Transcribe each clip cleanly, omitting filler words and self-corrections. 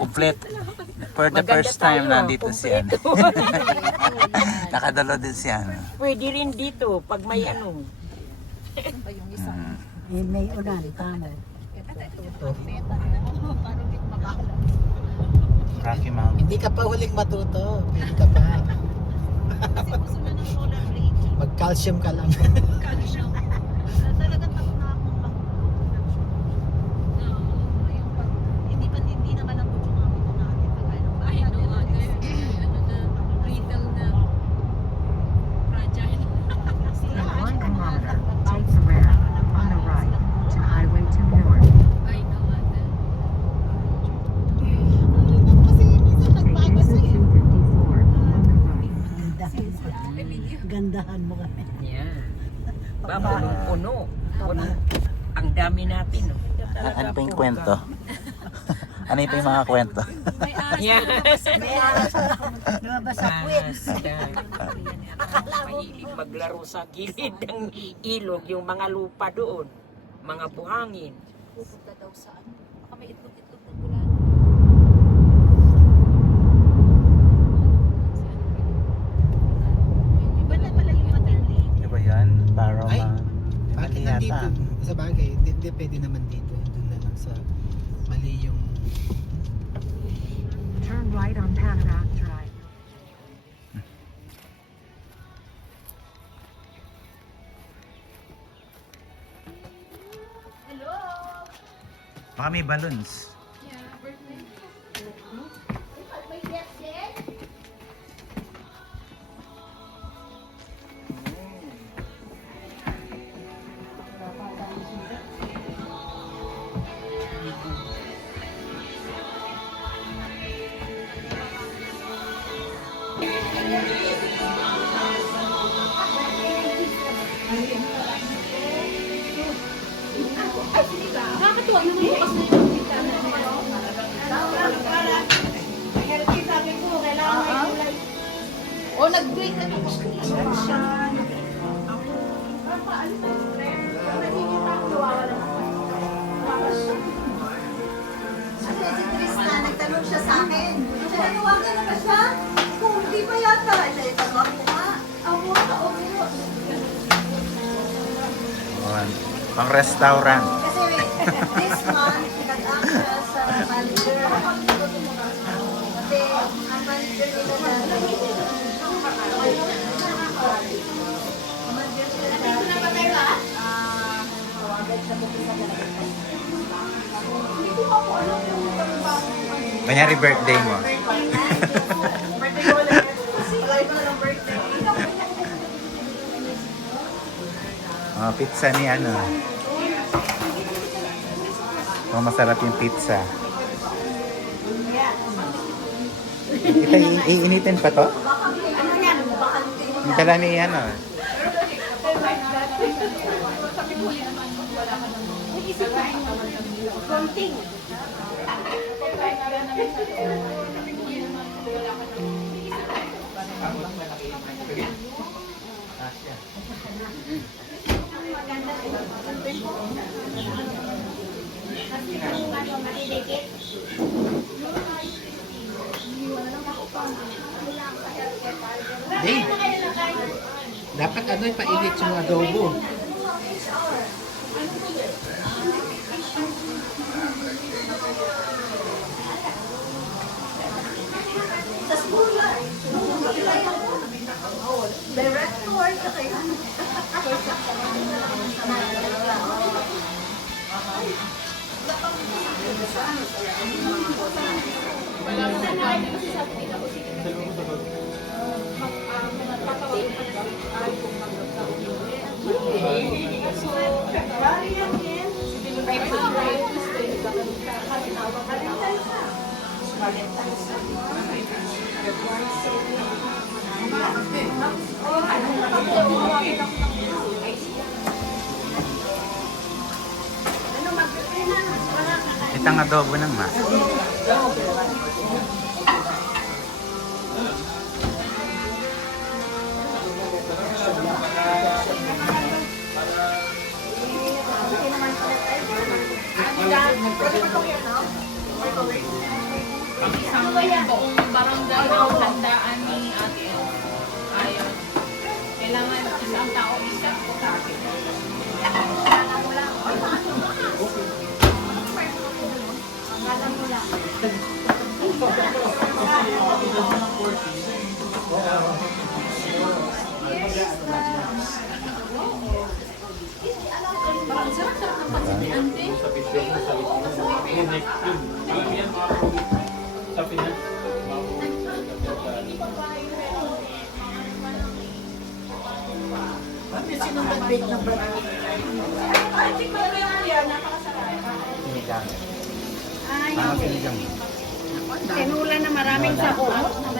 Complete. For the first time nandito si ano. Nakadalo din si ano. Pwede rin dito pag may ano. May ulan, tama. Rocky Mountain. Hindi ka pa huling matuto. Pwede ka pa. Mag-calcium ka lang. Gandahan mo kami. Yeah. Punong-puno. Ang dami natin. Oh. Ano pa yung kwento? Ano pa yung mga kwento? Yeah. Lumabas sa puwet. Mahilig maglaro sa gilid ng ilog, yung mga lupa doon, mga buhangin. Pupunta daw sa ano. Baka may itlog-itlog na gulano. Iba na pala yung matindi. Di ba yan? Para Ay, mali bakit yata. nandito? Sa bagay, hindi pwede naman dito. Doon na lang sa mali yung... Turn right on Pathrack Drive. Baka may balloons. Nakakatuwa yung bukas na yung bintana. Healthy sabi ko, kailangan may gulay. O, nag-break na tapos kanina. Si Krista, nagtanong siya sa akin. Nanawagan na ba siya? Kung hindi pa yata. Siya itanong ko nga. Ako. Pang restaurant. Kasi this month, nag-act siya sa manager. Kasi ang manager nila na Kanyari birthday mo. birthday ko lang. Wala ko lang birthday. Pizza ni ano. Masarap yung pizza. Ito, iinitin pa to? Ano yan? Bakal Yung kalamihan, oh. Konting. Dave, dapat ano, ipainit yung adobo. Director, sa kayo. Itang adobo ng mas. Isang buong barangay ang handaan ni Ate El. Ayaw. Kailangan isang tao isa. Parang sarap-sarap ng pansit ni Ante. Sinigang. Parang sinigang. Tinula na maraming sako.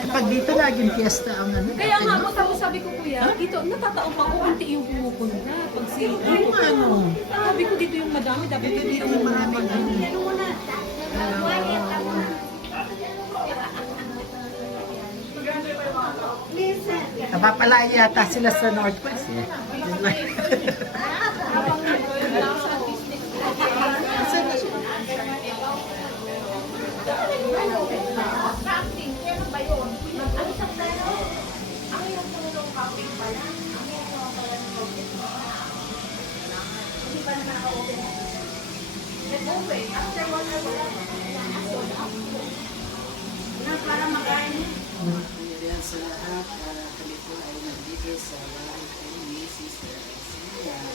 Kapag dito laging fiesta ang ano. Kaya nga mo sabi ko kuya, dito natataong pa unti yung pumupunta. Pag Yung ano, sabi ko dito yung madami, dapat dito yung maraming ano. napapalaya yata sila sa Northwest. Eh. Camping, kaya ba yun? Ano sa tayo? Ang yung tulong camping pala. Ang yung hindi pa naman naka-open. Nag-open. After 1 hour, wala na. Na para magain. Yan sa lahat, kami po ay nandito sa bahay kay ni Sister Garcia.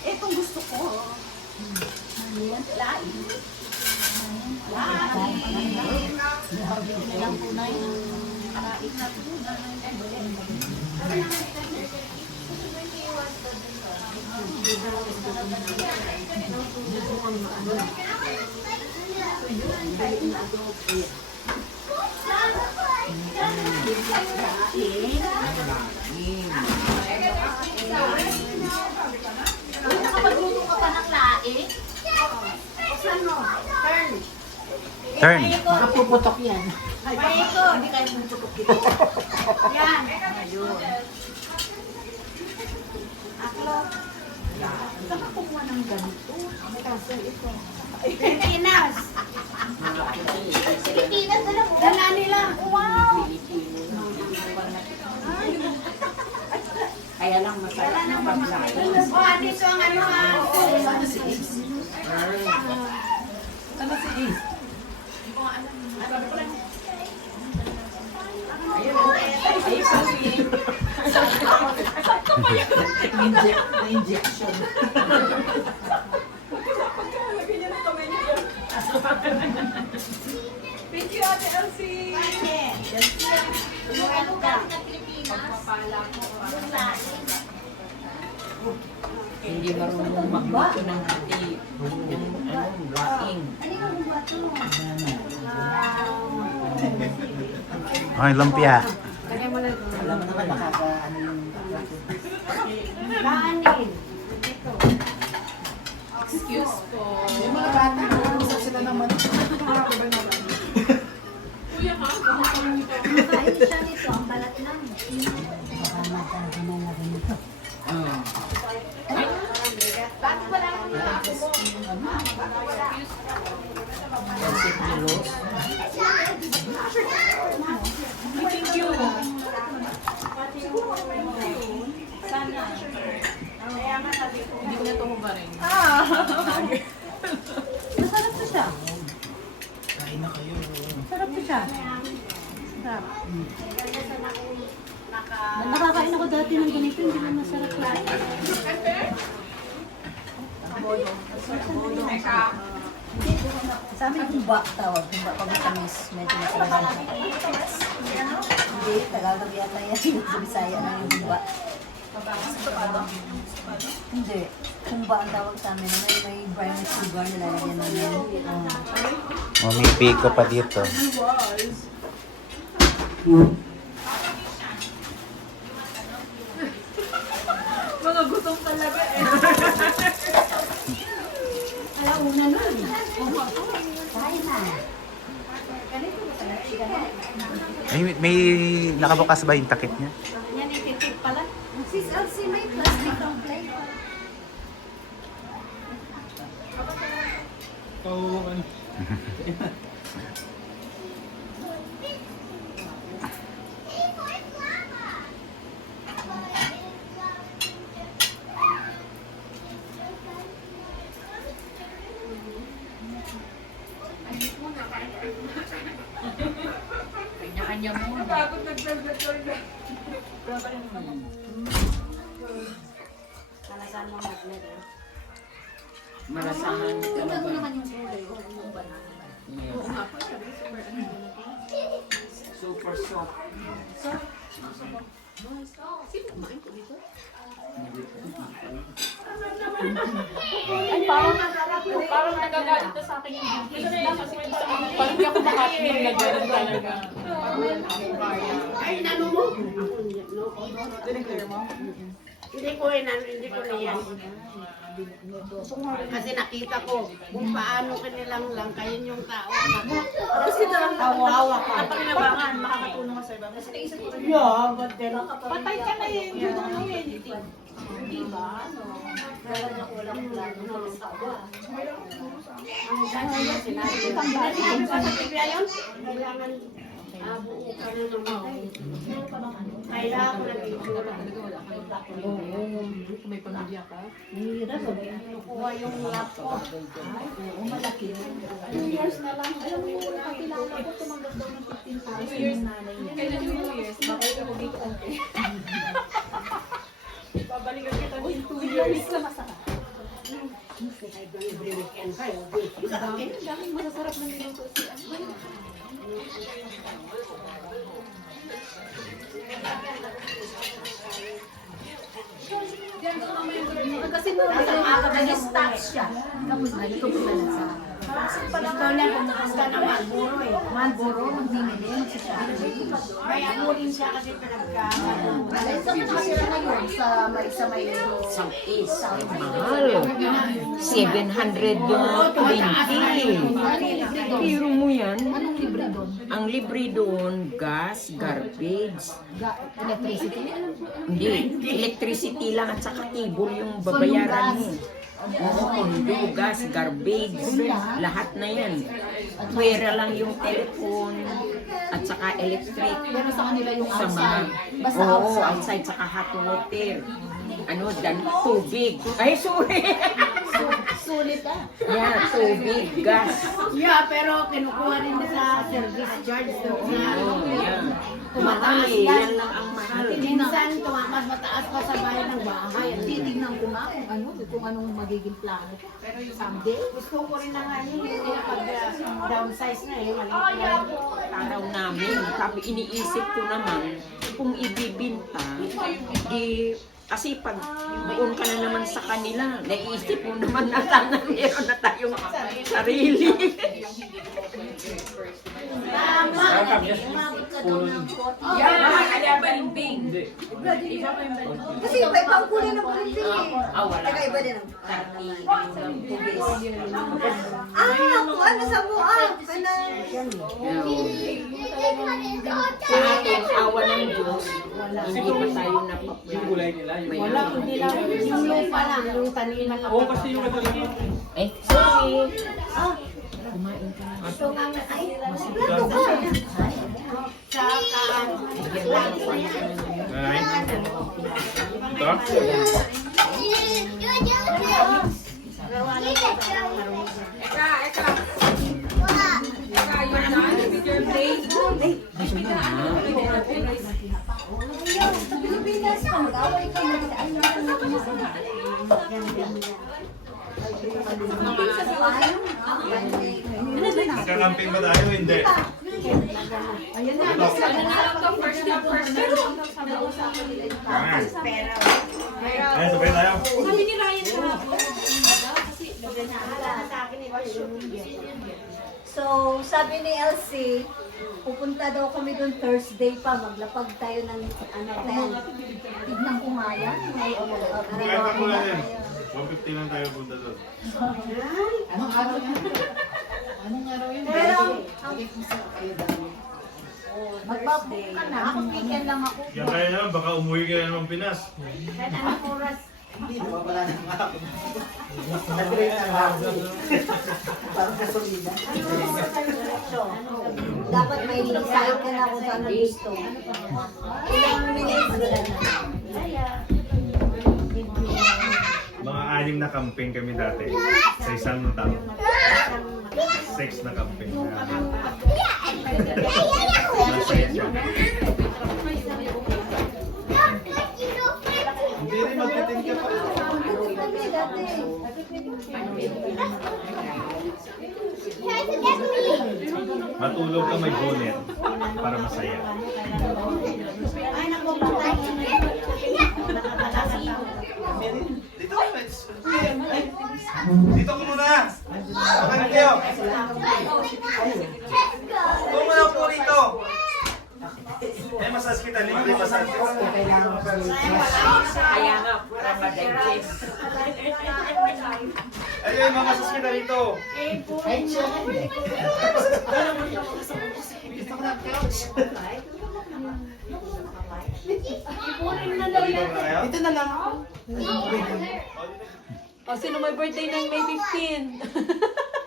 Itong gusto ko. Nakapagluto ka pa ng lae? Turn. Makapuputok yan. Paiko, hindi kayo puputok dito. Yan. Ayun. Aklo. Saan ka kumuha ng ganito? Kasi ito. Pilipinas. Pilipinas na lang. Dala nila. Wow. Kaya lang masarap Wala nang pamakain. Oh, dito ang ano ha. Ano si Ace? Ano si Ace? Na-injection. Thank you, Ate Elsie. Pagpapala ko. Hindi marunong magluto ng hati. Yung laing. Ay, lumpia. Alam mo naman, nakaka-ano yung Excuse po. yung mga bata, usap sila naman. Kuya ka? Ayos siya nito, ang balat lang. Bakit wala akong nakakubo? Pansit nilos. Thank you. Sana. Hindi ko na ito hubarin. Masarap to siya. Kain na kayo. Masarap to siya. Sarap. Nakakain ako dati ng ganito, hindi na masarap to. Sa amin humba tawag, humba pag matamis, medyo masarap. Hindi, Tagalog yata yan, sa Bisaya na yung humba. Hindi, humba ang tawag sa amin, may briny sugar na lalagyan namin. Mamipi ko pa dito. Mga gutom talaga eh. Alauna nun. Kain na. May nakabukas ba yung takip niya? Yan yung titip pala. Sis Elsie, may plastic ang plate. Kanya-kanya muna. Pagod nagdagdag. Kalasan mo magnet. Malasahan talaga. yung kulay, yung banana. Oo nga po, sabi super ano. Super soft. Sino kumain ko dito? Ay, parang nagagalit na sa akin yung beauty. Kasi parang hindi ako makatingin na gano'n talaga. Ay, nano mo? Hindi ko yan. Kasi nakita ko kung paano kanilang lang kayo yung tao. Kasi tawa-tawa ka. Panginabangan, makakatulong ka sa iba. Kasi naisip ko rin, Yeah, but then... patay ka na yun. You don't know it. Diba? Walang plano na masawa. Kailangan buo ka na naman. Kaya ako May pamilya ka? nakuha yung laptop. Oo, malaki. 2 years na lang. Alam mo, nakakilala ko tumanggap daw ng 15,000 yung nanay niya. Kailan yung 2 years? Bakit ako dito? Babalikan kita din 2 years. Every weekend kayo. Daming masasarap na niluto si Ano. Kasi nag-stops siya. Tapos nalito ko na sa... Ikaw na pumakas ka na Marlboro eh. Marlboro, magbimili, magsasyabi. Kaya mo rin siya kasi pinagkakaroon. Saan ka nakasira ngayon? Sa may Southeast. Mahal. 700 yung 20. Biro mo yan. Anong libre doon? Ang libre doon, gas, garbage. Electricity? Hindi, electricity lang at saka cable yung babayaran mo. Oo, kondo, gas, garbage, lahat na yan. Pwera lang yung telephone at saka electric. Pero sa kanila yung Sa mga, outside. Basta oo, outside. outside saka hot water. Ano, dan tubig. Ay, sorry. Sulit ah. Yan, tubig, gas. Yeah, pero kinukuha rin na sa service charge doon sa Yan. tumataas Mahal, yan. yan lang ang mahal. Minsan tumakas mataas pa sa bayan ng bahay. Titignan ko nga kung anong magiging plano ko. Someday. Gusto ko rin na nga yun, yung pag downsize na eh, maliit na. Araw namin, sabi iniisip ko naman, kung ibibinta, kasi pag doon ka na naman sa kanila, naiisip mo naman na sana meron na tayong sarili. Tama! Umabot ka daw ng 40. Yan, kaya balimbing. Kasi iba-ibang kulay ng balimbing eh. Wala. Teka, iba din ang tubis. Kung ano sa mua. Sa atin, awa ng Diyos, hindi pa tayo napapulay. Wala, hindi lang. Yung lupa lang, yung tanim na Oo, kasi yung ito lang. Sorry. So nga nga, ay, Ito. sa kaan. Ay. Ito. Pilipinas, mag-away ka mo. Magkakamping ba tayo? Hindi. Ayan, sabay tayo. So, sabi ni Elsie, pupunta daw kami doon Thursday pa, maglapag tayo ng tent. Tignan ko nga yan. Kahit ako lang yan. 150 lang tayo punta doon. Pero, magpapunta ka na. Ako weekend lang ako. Yan kaya naman, baka umuwi ka naman Pinas. Kahit anong oras. Dapat may decide ka na kung saan gusto. Ilang minutes na lang. Mga 6 na camping kami dati. Sa isang taon. 6 na camping. Masaya siya. Hindi rin magtitin ka pa. Kami dati. Matulog ka may bonnet para masaya. Ay, naku, patay. Dito ko muna! Bakit kayo? Huwag mo na po rito! May massage kita, libre massage. Kaya nga, para mag-digest. Ayun, mamasas kita rito. Ito na lang ako. O, sino may birthday ng May 15?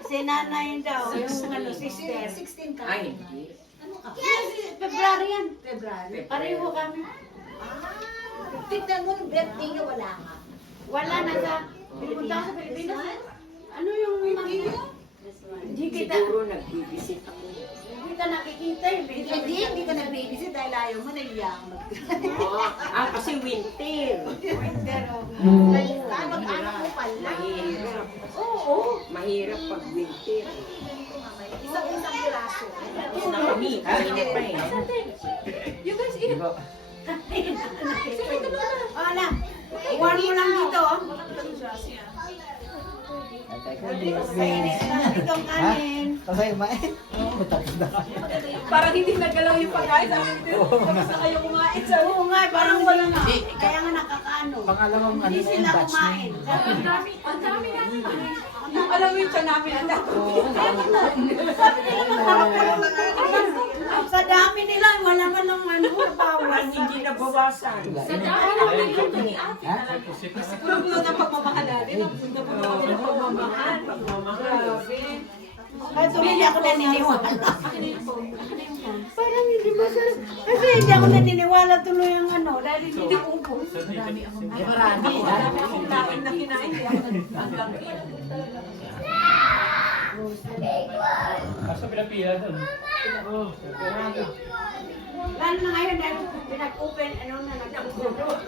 Si nanay daw, yung sister. 16 ka. Ay, February yan. February. Pareho kami. Tignan mo yung birthday niya, wala nga. Wala na sa Pinupunta ako sa Pilipinas. Ano yung mga... Hindi kita... siguro nag-visit ako. Hindi kita nakikita eh. Hindi ka nag-babysit dahil ayaw mo, naiya ka Kasi winter. Pero... Mag-anak mo pala. Mahirap. Oo. Mahirap pag winter. Isang piraso. Tapos na kami, kanina pa eh. You guys eat Diba? Wala. Iwan mo lang dito. Kainis na itong kanin. Kasi kumain. Tapos na. Parang hindi nagalaw yung pagkain sa amin din. Tapos na kayo kumain sa Oo nga, parang wala nga. Kaya nga nakakaano. Pangalawang ano Hindi na yung sila batch na kumain. yun. ang dami nga. Yung alam mo yung tiyan namin, ang dami. Sabi nila sa dami nila, wala man ng ano, bawas. Hindi nabawasan. Sa dami ng nilito ni ate. Puno ng pagmamahal natin. Puno ng pagmamahal. Grabe. Kahit bili ako naniniwala. Parang hindi masarap. Kasi hindi ako naniniwala tuloy ang ano, dahil hindi ko ubos. Marami. Akong kain na kinain. Hanggang Kaso pinapila doon. Lalo na ngayon dahil pinag-open, ano na nagpunot.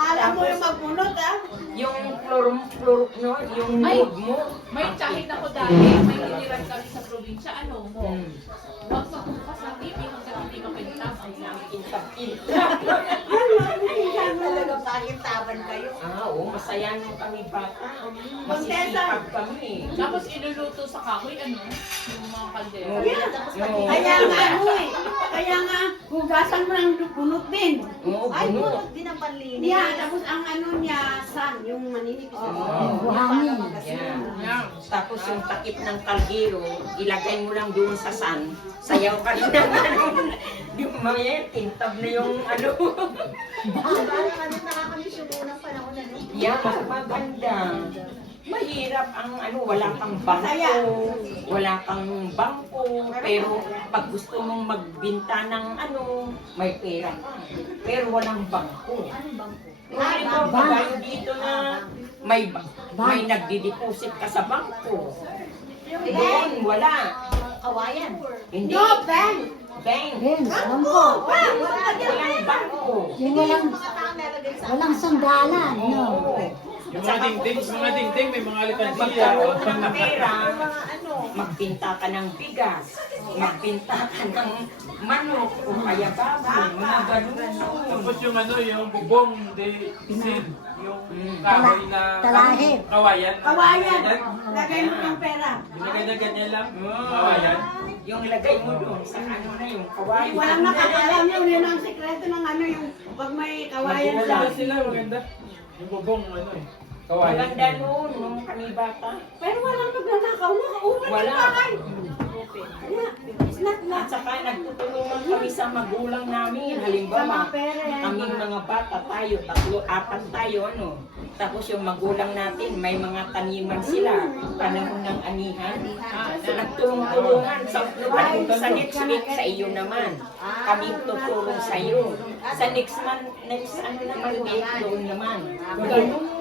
Alam mo yung magpunot, ah? Yung no, yung Ay. mood mo. May tsahid ako dati, may iniran kami sa probinsya, ano mo? Wag sa bukas ng TV hanggang hindi mapintas ang Talaga pakintaban kayo. Oo, masaya nung kami bata. Contenta. Masisipag kami. Tapos iluluto sa kahoy, ano? Yung mga kaldero. Kaya nga, ano eh. Kaya nga, hugasan mo ng bunot din. Oo, Ay, bunot. bunot din ang panlinis. Yeah, tapos ang ano niya, san, yung maninipis. Buhangin. Yan. Tapos yung takip ng kaldero, ilagay mo lang doon sa san. Sayaw ka rin ng ano. Yung mga tintab na yung ano. Parang ano, nakakamiss yung unang panahon na no? Yan, maganda. Mahirap ang ano, wala kang bangko, wala kang bangko, pero pag gusto mong magbinta ng ano, may pera ka. Pero walang bangko. Ano bangko? Dito na may nagdi-deposit ka sa bangko. Doon, wala. Kawayan. Hindi. No, bang! Bank. Bangko. Walang bangko. Yung mga tao nalagay sa walang sandalan, no? Oo. Yung mga dingding, may mga Magkaroon ka ng pera, Mga ano. magpinta ka ng bigas, magpinta ka ng manok o kaya baboy, mga ganun. Tapos yung ano, yung bubong, sin, yung kahoy na Talahib. kawayan. Kawayan! Lagay mo ng pera. Ginagay na ganyan lang, kawayan. Yung lagay mo doon sa ano na yung kawayan. Walang nakakalam yun ang sekreto ng ano yung pag may kawayan sa... Maganda sila, maganda. Yung bubong, ano eh, kawayan. Maganda noon, nung kami bata. Pero walang nagnanakaw, nakaupan Wala. yung bahay. It's not At saka nagtutulungan kami sa magulang namin. Halimbawa, kaming mga bata tayo, 3-4 tayo, ano. Tapos yung magulang natin, may mga taniman sila. Panahon ng anihan. So nagtulong-tulungan. Sa next week, sa iyo naman. Kami tutulong sa iyo. Sa next ano naman, doon naman. Ganun.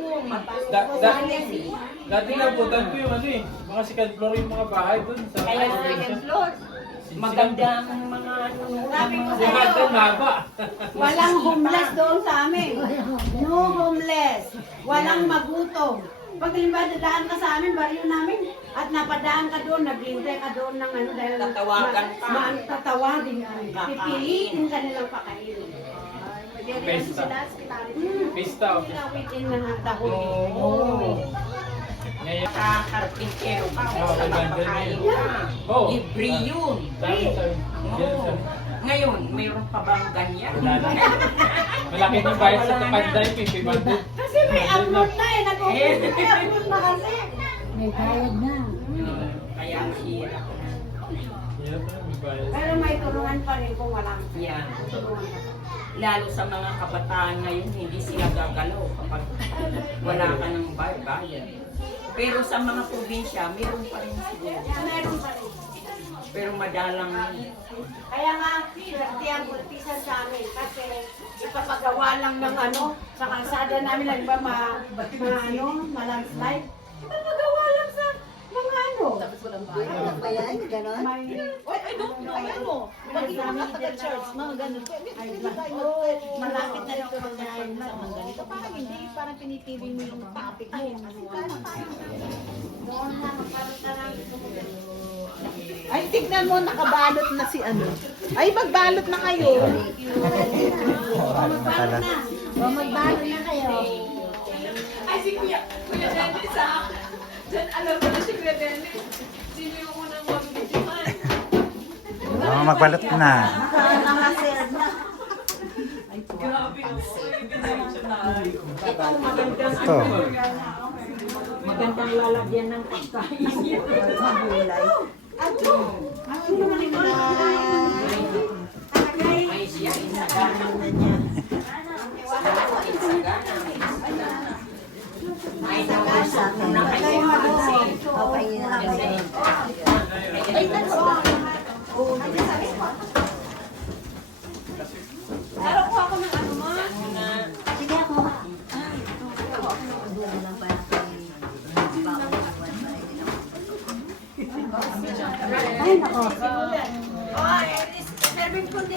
Dati nabutan ko yung ano eh, mga second floor yung mga bahay dun sa Kaya Second floor. maganda ang mga ano. Sabi ko mga- sa'yo, Doon haba. walang homeless doon sa amin. No homeless. Walang magutom. Pag halimbawa dadaan ka sa amin, baryo namin, at napadaan ka doon, naghintay ka doon ng ano, dahil Tatawagan ka. tatawagin ka. Kakain. Pipilitin ka nilang pakainin. Pesta. Pista. Pinawitin na ng dahon. Oo. Ngayon, Kakarpintero ka, Oo, basta maganda magpakain yun. ka. Oo. Libre yun. dami sa Oo. Ngayon, mayroon pa bang ganyan? Wala na. Malaki ng bayad sa Tapanday, 500. Kasi may upload na eh, may upload na kasi. May bayad na. Kaya hirap na. Hirap na, may bayad. Pero may tulungan pa rin kung walang Yan. tulungan ka. Lalo sa mga kabataan ngayon, hindi sila gagalaw kapag wala ka ng bayad. Pero sa mga probinsya, meron pa rin siguro. Meron pa rin. Pero madalang yun. Kaya nga, swerte ang bulpisan sa amin kasi ipapagawa lang ng ano, sa kalsada namin lang ba malandslide. Ipapagawa lang sa mga ano. Ano ba yan? Ganon? May, I don't know, ano? pag Church, mga ganon. malapit na rin ito magkain na. Parang hindi, parang pinipili mo yung topic mo. Doon na, magkaroon lang. Ay, tignan mo, nakabalot na si ano. Ay, magbalot na kayo. Magkaroon na. O, magbalo na kayo. Ay, si Kuya Dennis, ha? Diyan, alam mo na si Kuya Dennis. Sino yung unang mag-videohan? Magbalot na. Nakaserve na. Grabe ako. Ito, magandang Ito. magandang lalagyan ng pagkain. Ano naman yung mga May siya, isagana na niya. Ay, nawasa ko na kayo. O, paingin na kayo.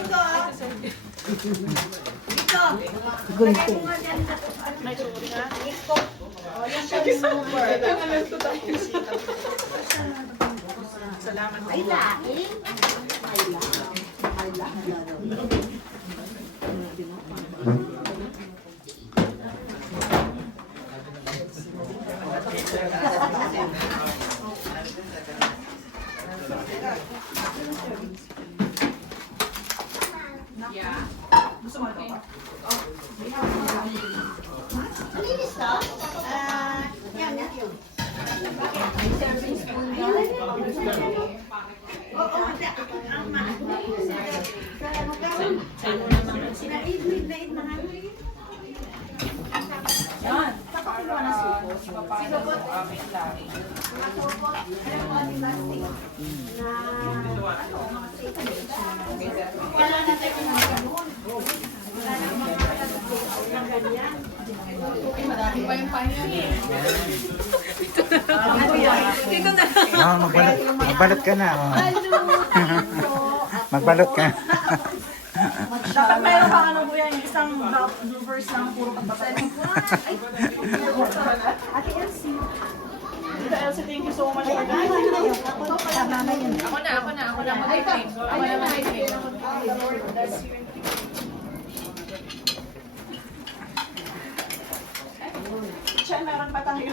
dito ah. Dito. Gunting. Ay, laing. Malinis to? Yan, yan yun. Oo, Naid na nga. Yan. Papakuha na suko. Sinupot. Wala na tayo mga ganun. Wala na mga na ganyan. Marami pa yung pahinga eh. Magbalot ka na. Oh. Magbalot ka. Dapat meron ka ano kuya, yung isang bloopers lang puro kapatid. Ate Elsie. Ate Elsie, thank you so much for that. Ako na mag-trip. Ako na mag-trip. Siya, meron pa tayo.